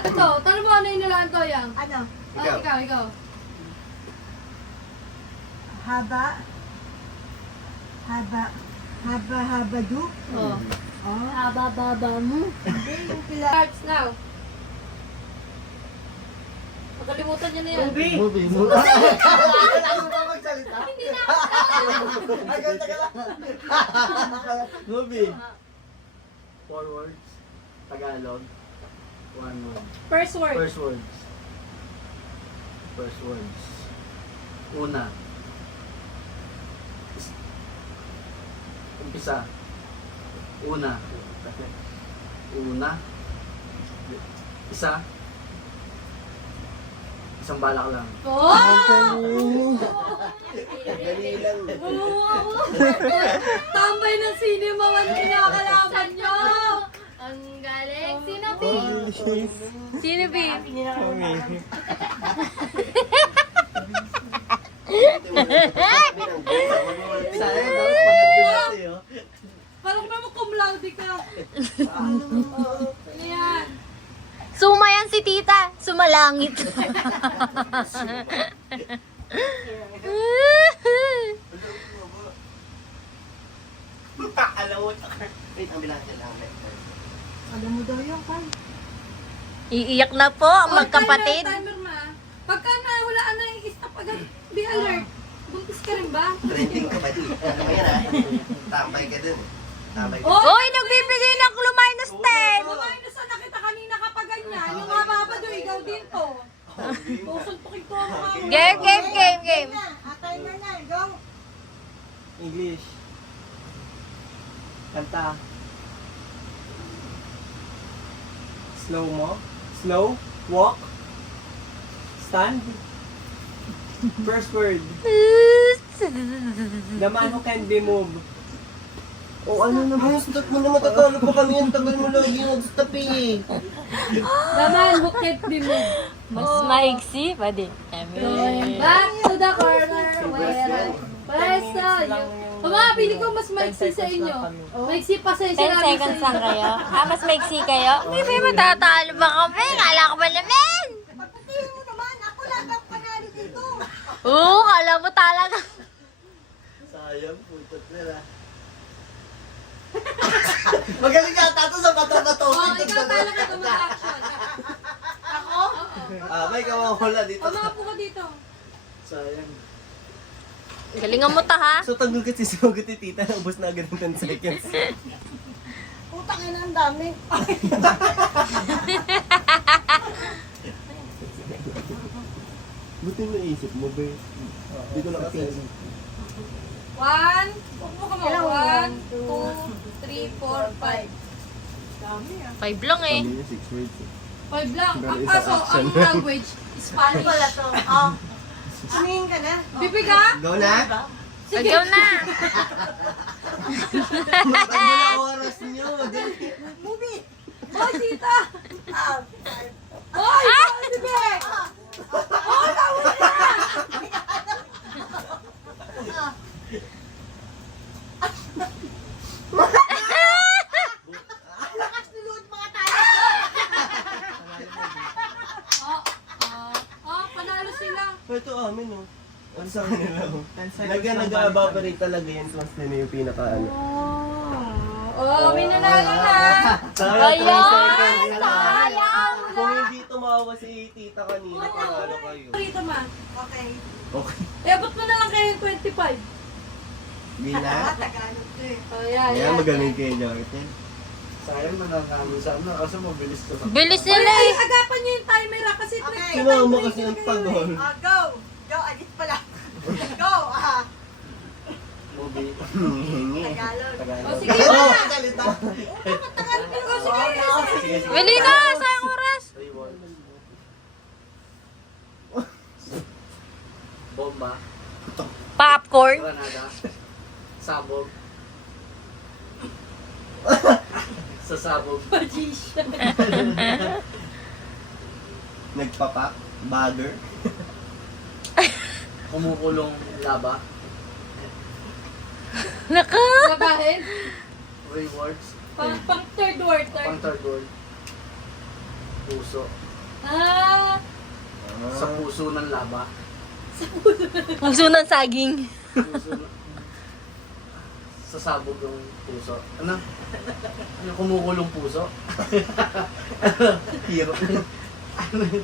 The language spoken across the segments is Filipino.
Ito, tanong mo ano yung nilaan to yang? Ano? Ikaw. Haba. Habadu. Oh. Oh. Haba-baba mo. Hindi, yung pila. Starts now. Pagkalimutan niyo na yan. Movie. Ano ba magsalita? Hindi na ako. Ay, ganda ka lang. Movie. 4 words. Tagalog. 1 word. First word. First words. First words. Una. Umpisa. Una. Isa. Isang balak lang. Oh! Dali lang. Tambay ng cinema man kinakalaban nyo! Ang galing! Sino, B? Sino, B? Sayang daw, pangatlo na sa'yo. Parang naman cum laude ka. Ano yan? Sumayan si tita. Sumalangit. Alam mo, wait, ang bilang lang. Alam mo daw yung kan. Iiyak na po ang magkapatid. Timer na. Pagka nawalaan na yung stop agad, be alert. Buntis ka rin ba? Trending ka ba di? Ano ba yan ha? Tambay ka dun. Tambay ka. Oh! Uy, nagbibigay ng minus 10. Kumain na sa nakita kanina kapag ganyan. Yung mababa doon, ikaw din to. Pusuntukin ko ang mga Game. Timer na. Go. English. Kanta. Slow mo. Slow. Walk. Stand. First word. The man who can be moved. O ano naman, stop mo na matatalo pa kami. Ang tagal mo lagi nag-stop eh. Daman, bukit din mo. Mas maigsi pa din. Back to the corner where Presto! Mga pili ko mas maiksi sa inyo. Maiksi pa sa 10 isa namin seconds sa lang inyo. kayo. Mas maigsi kayo? Hindi matatalo ba kami? Kala ko ba naman? Pagpatihin mo naman. Ako lang ang panalo dito. Oo, kala mo talaga. Sayang, putot nila. Magaling yata ito sa mata na to. Oh, ikaw talaga mag-action. Ako? May kawawala dito. O, mga puko dito. Sayang. Galingan mo ta ha. So, tanggol kasi sugot ni tita. Ubus na agad ng 10 seconds. Utang ina ang dami. Buti mo naisip mo, ba? Hindi ko na kasi. 1, pupo ka mo. 1, 2, 3, 4, 5. 5 lang eh. 6 words. 5 lang. Ang Isang kaso, action. ang language, Spanish. Wala to. Oh. Tumingin ka na. Bibi ka? Go na? Ikaw na. Matag mo na oras nyo. Dali. Movie. Oh, tita! Ah. Oy! Bibi! Oh, tawag na! Lakas niluod mga tayo. Panalo sila. So, ito amin, oh. Ano sa kanila, oh. Nag-evaporate talaga yan once na yung pinaka, ano. Oh, may nanalo na. Ayan! Sayang! Kung hindi tumawa si tita kanina, panalo kayo. Dito ma. Okay. Okay. Ebot mo na lang kayo yung 25. Hindi na. Tagalog to eh. Oh, yan, Kaya magaling kayo, Jordan. Sayang nananalo sa ano kasi mabilis to. Bilis Ay, nila eh. agapan niyo yung timer kasi Okay. Sinama kasi ng pagol. Go. Go. Alis pala. Go. Movie. Hingi. Tagalog. Oh, Tagalog. sige na. Salita. Oh, sige. Sige. Bili na! Sayang oras. 3 words. Bomba. Popcorn. Granada. Sabog. Sa sabog. Magician. Nagpapak. Bagger. Kumukulong laba. Naka! Sabahin. 3 words. Pang third word. Pang third word. Puso. Ah, Sa puso ng laba. Puso ng saging. Puso ng... Sa sabog ng puso. Ano? Yung kumukulong puso? Hirap.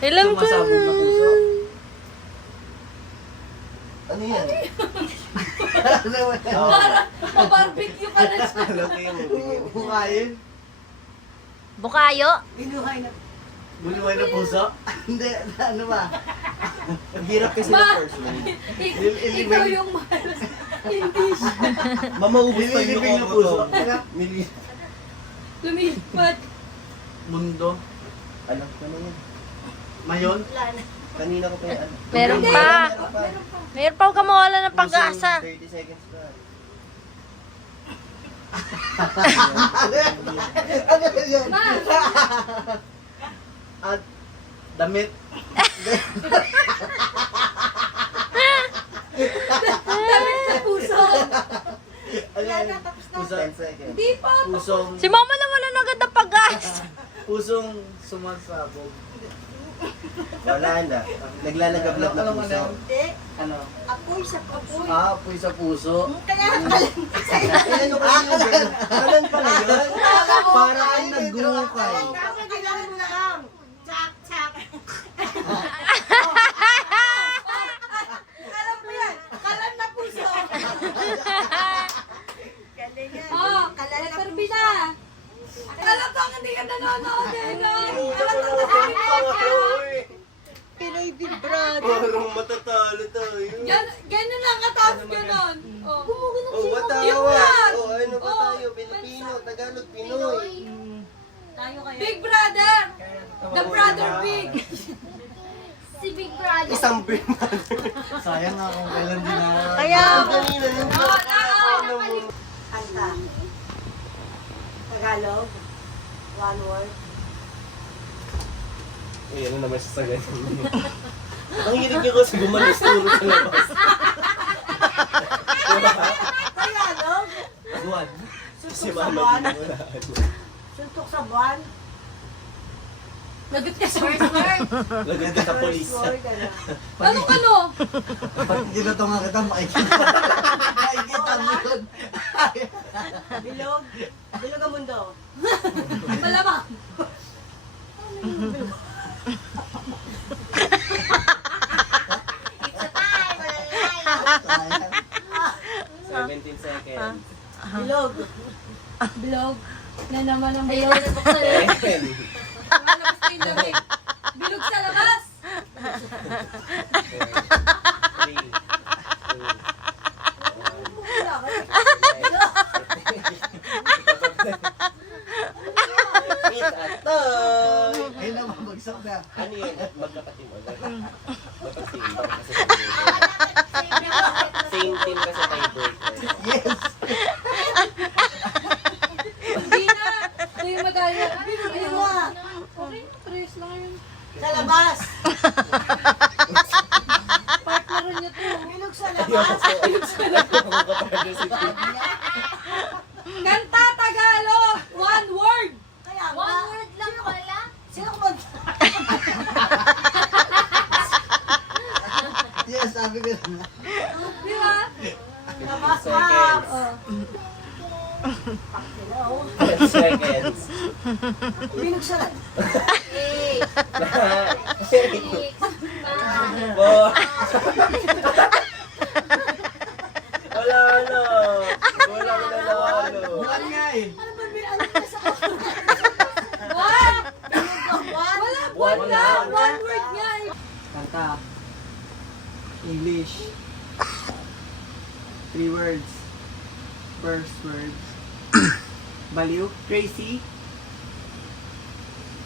Alam ko Sumasabog na puso. Ano yan? pa-barbecue ka na siya. Alam ko yung Bukayin? Bukayo. Binuhay na. Bunuhay na puso? Hindi, ano ba? Ang hirap kasi ng first one. Ikaw yung malas. Hindi siya. Mamaubos pa yung Nililibing na ako puso. to. Lumipat. Mundo? Alam ko na yan. Mayon? Kanina ko pa yan. Meron pa. Meron pa, huwag ka mawala ng pag-asa. 30 seconds pa. Ano yun? Ma, At damit? damit sa puso. Ano Wala yun? na, tapos na. Puso, 10 seconds. Hindi pa. pusong, Si mama nawalan agad ng pag-asa. pusong sumasabog. Wala na. Naglalagablab na Alam mo puso. Hindi. Ano? Apoy sa apoy. Apoy sa puso. Kaya kalan. Ay, ano ka yun? Kalan pala yun? Para kang nag-gukay. Kailangan mo lang. Chak, chak. Alam mo yan. Kalan na puso. Galing yan. Oh, Kalan na letter B puso. na. Alam ko hindi ka nanonood eh, no? Pinoy Big Brother. Parang matatalo tayo. Ganun lang katapos ganun. Oh. Oh, Yung watawa. one. Oh, ano ba Oh, tayo? Pilipino, Tagalog, Pinoy. Tayo kayo. Big Brother. The Brother Big. Si Big Brother. Isang beer na. Sayang nga kung kailan din na... Kaya, Kanina yung Kanta. Tagalog. One word. Eh, ano naman siya sa ganyan. Ang hilig niyo kasi gumalis turo sa labas. Tagalog. Buwan. Si Suntok sa mama buwan. din wala. Suntok sa buwan. Lagot ka sa first word. Lagad ka sa polis. First word, ano? Ano? Pag ginuto nga kita, makikita. Makikita mo yun. Bilog. Bilog ang mundo. Malamang. It's a time, malalay. 17 seconds. Bilog. Bilog. Na naman ang Ayaw bilog. na buksan. 10. Lumalabas na yung lamig. Bilog sa labas. 3, 2, 1. Ayun na, mabagsak na. Ano yun? Magkapatid mo. Magkapatid mo. Kasi same team kasi tayo breaker. Yes! Hindi na. Ito yung madaya. Bilog Ayun mo. Okay, prayers lang yun. Sa labas. Partner niya to. Bilog sa labas. Kanta Tagalog. One word. Kaya nga. One word lang pala. Sino kumag... Yes, sabi ko na. Di ba? Labas, Seconds. Oh. 10 seconds. Bilog sa labas. 8, 6, 5, 4. Wala na. Walang nanalo. Buwan nga eh. Ano ba ano ba sa One. buwan? Wala, one One lang. lang. One word nga. Kanta. English. 3 words. First word. Baliw. Crazy.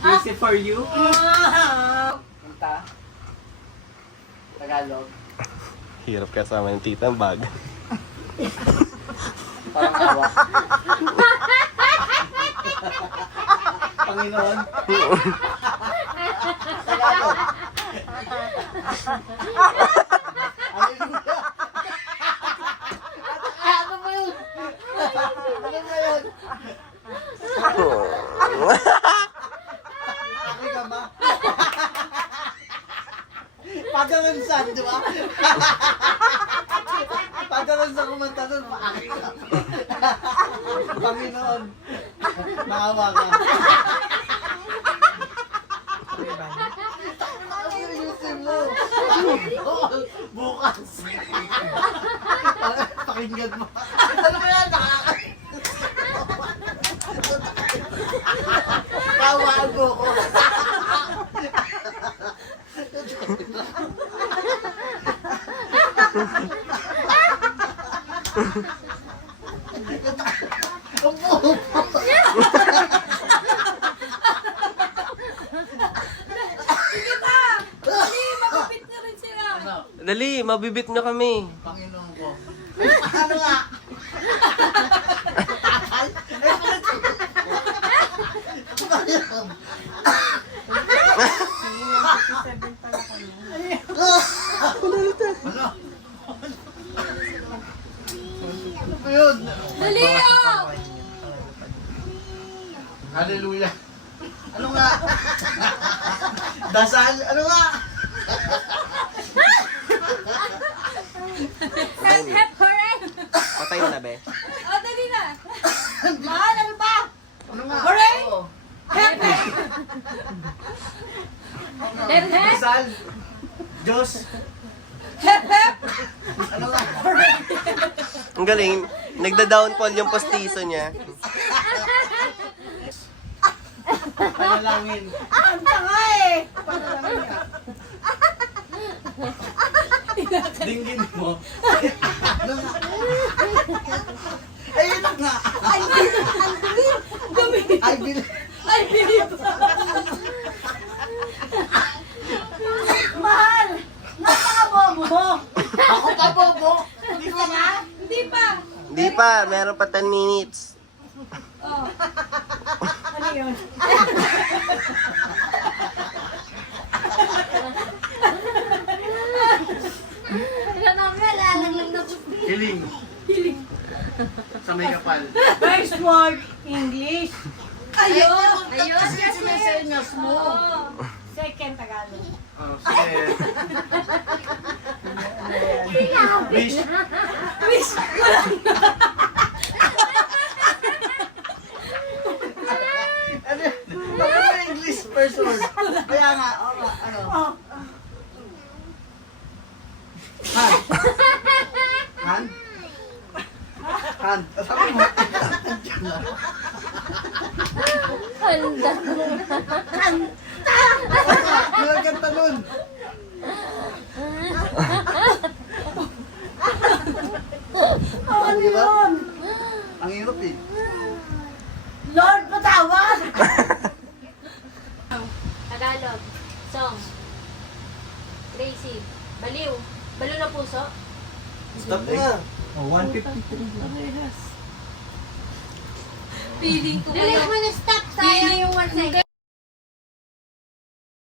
Crazy for you. Kanta. Tagalog. Hirap kasama ng titang bag. Parang awa. Panginoon. Tagalog. Hallelujah. Ano ba yun? Ano ba yun? Ako ka ba? ganun sa, di ba? Pag ganun sa kumanta nun, paakit ka. Panginoon, maawa ka. Ano ayusin mo? Bukas. Pakinggan mo. Ano ba yan? Kawaan mo ko. Sige pa! Dali, makapit na rin sila. Ano? Dali, mabibit na kami. Panginoon ko. Ano nga? Ano? Ano ba yun? Dali ah! Hallelujah. Ano nga? Dasal? Ano nga? Hep, hooray! Patay mo na, be. Oh, dali na! Mahal, ano ba? Ano nga? Hooray! Oo. Hep, hep! Hep, hep! Dasal? Diyos? Hep, hep! Ano nga? Ang galing. Nagda-downfall yung postizo niya. Panalangin. Ang tanga eh! Dinggin mo. Ano nga? Ayun na nga. Ay, I believe. I believe! mahal! Napakabobo mo! Ako pa, Bobo. Hindi ka na? Hindi pa! Hindi pa, meron pa 10 minutes. Oh. Ano yun? Wala naman, lalaglag na po. Hiling. Sa may kapal. First word, English. Ayun! Ayun! Kasi sinesenyas mo. Oh. Second, Tagalog. Oh, sige. Wish. Wish! Ano? Bakit may English first word? Kaya nga, ano? Oh, Han. Han? Han. Sabi mo. Handa. Nagkanta nun. ano yun? Ang hirap eh. Lord, patawad! Tagalog. Song. Tracy. Baliw. Baliw na puso. Stop na. Oh, 153. Feeling ko kayo. Dali mo na stop. Sayang yung 1 second.